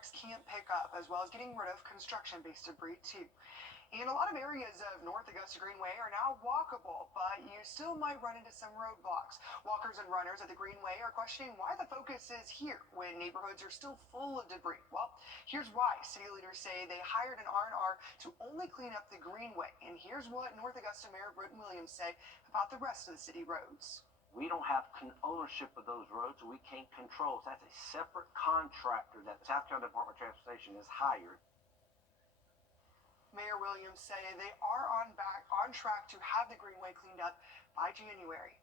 trucks can't pick up, as well as getting rid of construction-based debris too. And a lot of areas of North Augusta Greenway are now walkable, but you still might run into some roadblocks. Walkers and runners at the Greenway are questioning why the focus is here when neighborhoods are still full of debris. Well, here's why. City leaders say they hired an R&R to only clean up the Greenway. And here's what North Augusta Mayor Wrdw said about the rest of the city roads. We don't have ownership of those roads, so we can't control. So that's a separate contractor that the South Carolina Department of Transportation has hired. Mayor Williams say they are on track to have the Greenway cleaned up by January.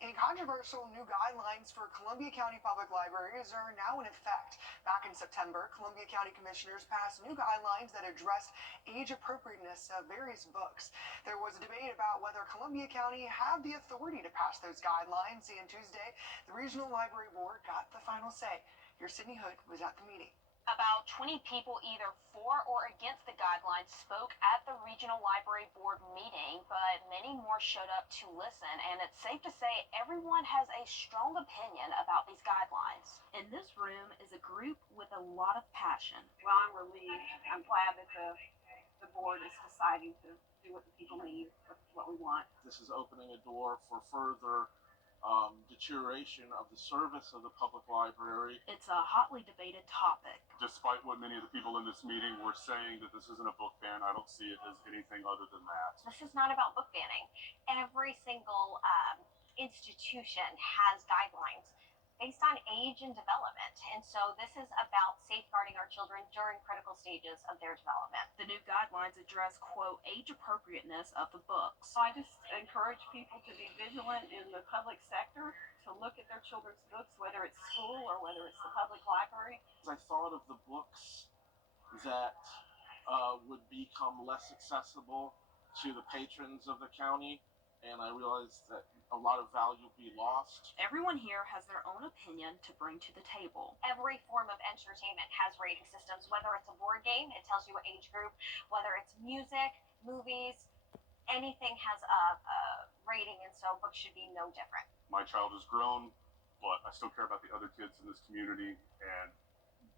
And controversial new guidelines for Columbia County Public Libraries are now in effect. Back in September, Columbia County Commissioners passed new guidelines that addressed age appropriateness of various books. There was a debate about whether Columbia County had the authority to pass those guidelines, and Tuesday, the Regional Library Board got the final say. Your Sydney Hood was at the meeting. About 20 people either for or against the guidelines spoke at the Regional Library Board meeting, but many more showed up to listen, and it's safe to say everyone has a strong opinion about these guidelines. In this room is a group with a lot of passion. Well, I'm relieved. I'm glad that the board is deciding to do what the people need, what we want. This is opening a door for further deterioration of the service of the public library. It's a hotly debated topic. Despite what many of the people in this meeting were saying that this isn't a book ban, I don't see it as anything other than that. This is not about book banning. Every single institution has guidelines based on age and development. And so this is about safeguarding our children during critical stages of their development. The new guidelines address, quote, age appropriateness of the books. So I just encourage people to be vigilant in the public sector, to look at their children's books, whether it's school or whether it's the public library. I thought of the books that would become less accessible to the patrons of the county, and I realized that a lot of value would be lost. Everyone here has their own opinion to bring to the table. Every form of entertainment has rating systems, whether it's a board game, it tells you what age group, whether it's music, movies, anything has a rating, and so books should be no different. My child is grown, but I still care about the other kids in this community, and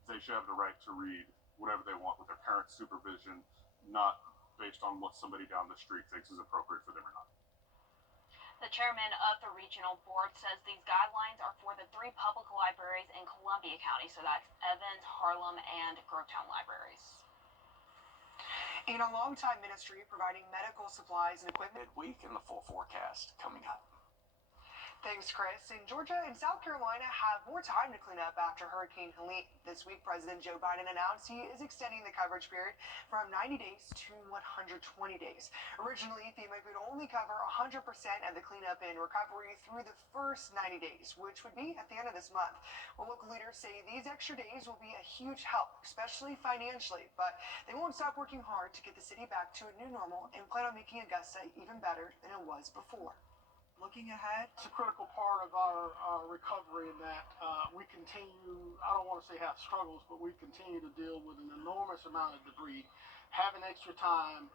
they should have the right to read whatever they want with their parents' supervision, not based on what somebody down the street thinks is appropriate for them or not. The chairman of the regional board says these guidelines are for the 3 public libraries in Columbia County, so that's Evans, Harlem, and Grovetown libraries. In a longtime ministry providing medical supplies and equipment. Midweek and the full forecast coming up. Thanks, Chris. And Georgia and South Carolina have more time to clean up after Hurricane Helene. This week, President Joe Biden announced he is extending the coverage period from 90 days to 120 days. Originally, FEMA could only cover 100% of the cleanup and recovery through the first 90 days, which would be at the end of this month. Well, local leaders say these extra days will be a huge help, especially financially, but they won't stop working hard to get the city back to a new normal and plan on making Augusta even better than it was before. Looking ahead, it's a critical part of our recovery in that we continue, I don't want to say have struggles, but we continue to deal with an enormous amount of debris. Having extra time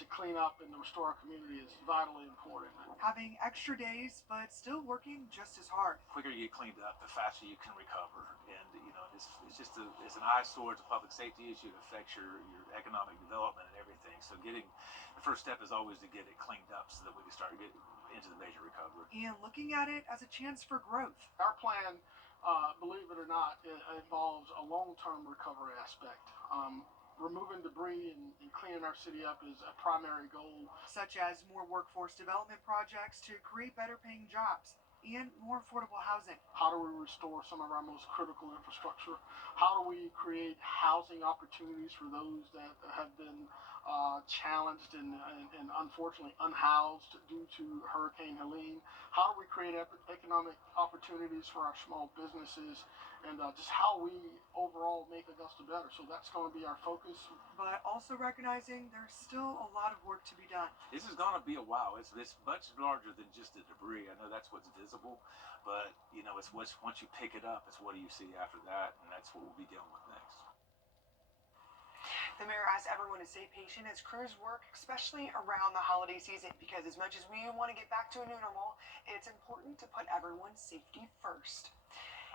to clean up and to restore our community is vitally important. Having extra days, but still working just as hard. The quicker you get cleaned up, the faster you can recover. And, you know, it's just it's an eyesore, it's a public safety issue. It affects your economic development and everything. So the first step is always to get it cleaned up so that we can start getting into the major recovery. And looking at it as a chance for growth. Our plan, believe it or not, it involves a long-term recovery aspect. Removing debris and cleaning our city up is a primary goal. Such as more workforce development projects to create better paying jobs and more affordable housing. How do we restore some of our most critical infrastructure? How do we create housing opportunities for those that have been challenged and unfortunately unhoused due to Hurricane Helene? How do we create economic opportunities for our small businesses, and just how we overall make Augusta better? So that's going to be our focus. But also recognizing there's still a lot of work to be done. This is going to be a while. It's much larger than just the debris. I know that's what's visible, but you know, it's once you pick it up, it's what do you see after that, and that's what we'll be dealing with next. The mayor asked everyone to stay patient as crews work, especially around the holiday season, because as much as we want to get back to a new normal, it's important to put everyone's safety first.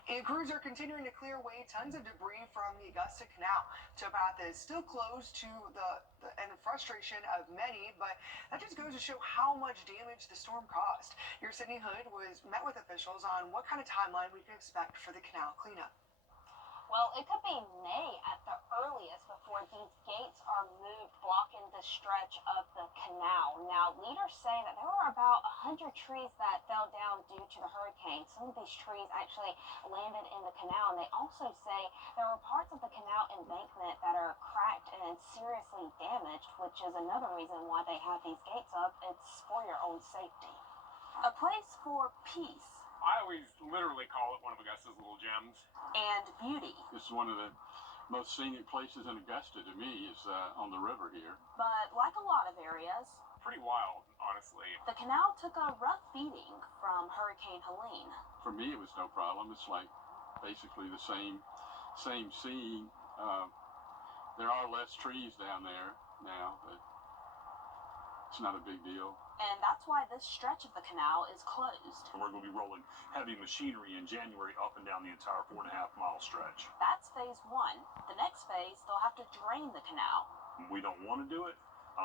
And crews are continuing to clear away tons of debris from the Augusta Canal. Towpath is still closed to and the frustration of many, but that just goes to show how much damage the storm caused. Your Sydney Hood met with officials on what kind of timeline we can expect for the canal cleanup. Well, it could be May at the earliest before these gates are moved, blocking the stretch of the canal. Now, leaders say that there were about 100 trees that fell down due to the hurricane. Some of these trees actually landed in the canal, and they also say there were parts of the canal embankment that are cracked and seriously damaged, which is another reason why they have these gates up. It's for your own safety. A place for peace. I always literally call it one of Augusta's little gems. And beauty. It's one of the most scenic places in Augusta to me is on the river here. But like a lot of areas, Pretty wild, honestly. the canal took a rough beating from Hurricane Helene. For me, it was no problem. It's like basically the same scene. There are less trees down there now, but it's not a big deal. And that's why this stretch of the canal is closed. We're going to be rolling heavy machinery in January up and down the entire 4.5-mile stretch. That's phase one. The next phase, they'll have to drain the canal. We don't want to do it.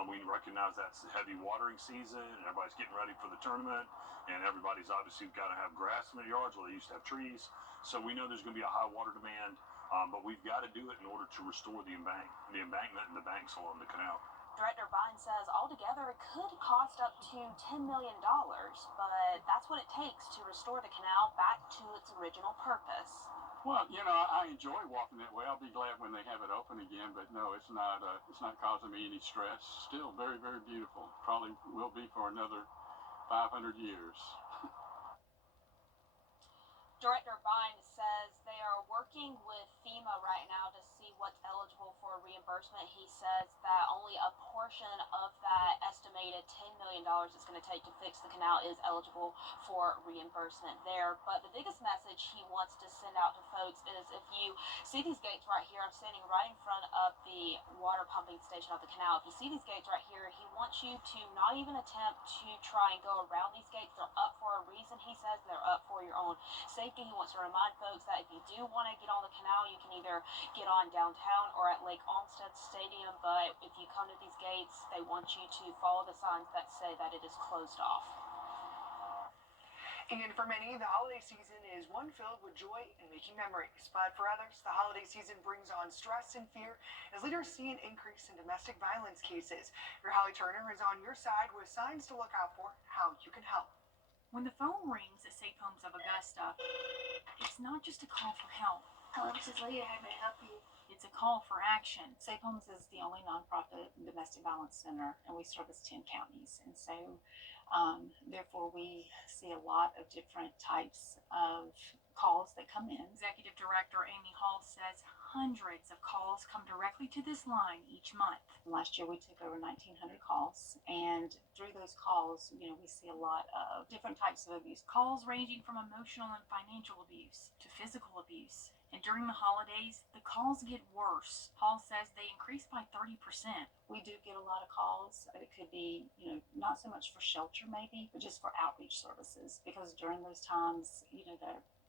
We recognize that's heavy watering season and everybody's getting ready for the tournament, and everybody's obviously got to have grass in their yards where they used to have trees. So we know there's going to be a high water demand, but we've got to do it in order to restore the embankment and the banks along the canal. Director Bine says altogether it could cost up to $10 million, but that's what it takes to restore the canal back to its original purpose. Well, I enjoy walking that way. I'll be glad when they have it open again, but no, it's not causing me any stress. Still very, very beautiful. Probably will be for another 500 years. Director Bine says they are working with FEMA right now to see what's eligible for reimbursement. He says that only a portion of that estimated $10 million it's going to take to fix the canal is eligible for reimbursement there. But the biggest message he wants to send out to folks is if you see these gates right here, I'm standing right in front of the water pumping station of the canal. If you see these gates right here, he wants you to not even attempt to try and go around these gates. They're up for a reason. He says they're up for your own safety. He wants to remind folks that if you do want to get on the canal, you can either get on downtown or at Lake Olmsted Stadium, but if you come to these gates, they want you to follow the signs that say that it is closed off. And for many, the holiday season is one filled with joy and making memories. But for others, the holiday season brings on stress and fear as leaders see an increase in domestic violence cases. Your Holly Turner is on your side with signs to look out for, how you can help. When the phone rings at Safe Homes of Augusta, it's not just a call for help. Hello, this is Leah. How may I help you? It's a call for action. Safe Homes is the only nonprofit domestic violence center, and we service 10 counties. And so, therefore, we see a lot of different types of calls that come in. Executive Director Amy Hall says hundreds of calls come directly to this line each month. Last year, we took over 1,900 calls, and through those calls, we see a lot of different types of abuse. Calls ranging from emotional and financial abuse to physical abuse. And during the holidays, the calls get worse. Hall says they increased by 30%. We do get a lot of calls. It could be, not so much for shelter maybe, but just for outreach services. Because during those times, the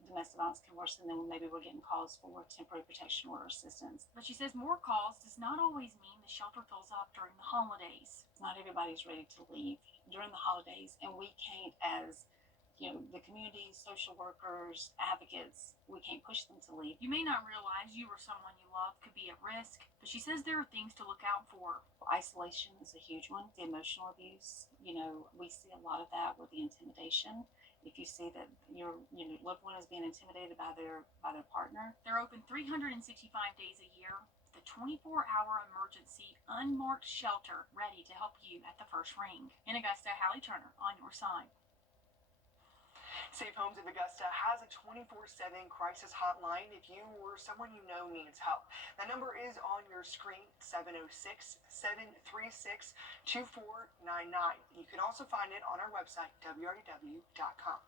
domestic violence can worsen, then maybe we're getting calls for temporary protection order assistance. But she says more calls does not always mean the shelter fills up during the holidays. Not everybody's ready to leave during the holidays, and we can't, as the community, social workers, advocates, we can't push them to leave. You may not realize you or someone you love could be at risk, but she says there are things to look out for. Isolation is a huge one. The emotional abuse, we see a lot of that with the intimidation. If you see that your loved one is being intimidated by their partner. They're open 365 days a year. The 24-hour emergency unmarked shelter ready to help you at the first ring. In Augusta, Hallie Turner on your side. Safe Homes of Augusta has a 24/7 crisis hotline if you or someone you know needs help. That number is on your screen, 706-736-2499. You can also find it on our website, wrdw.com.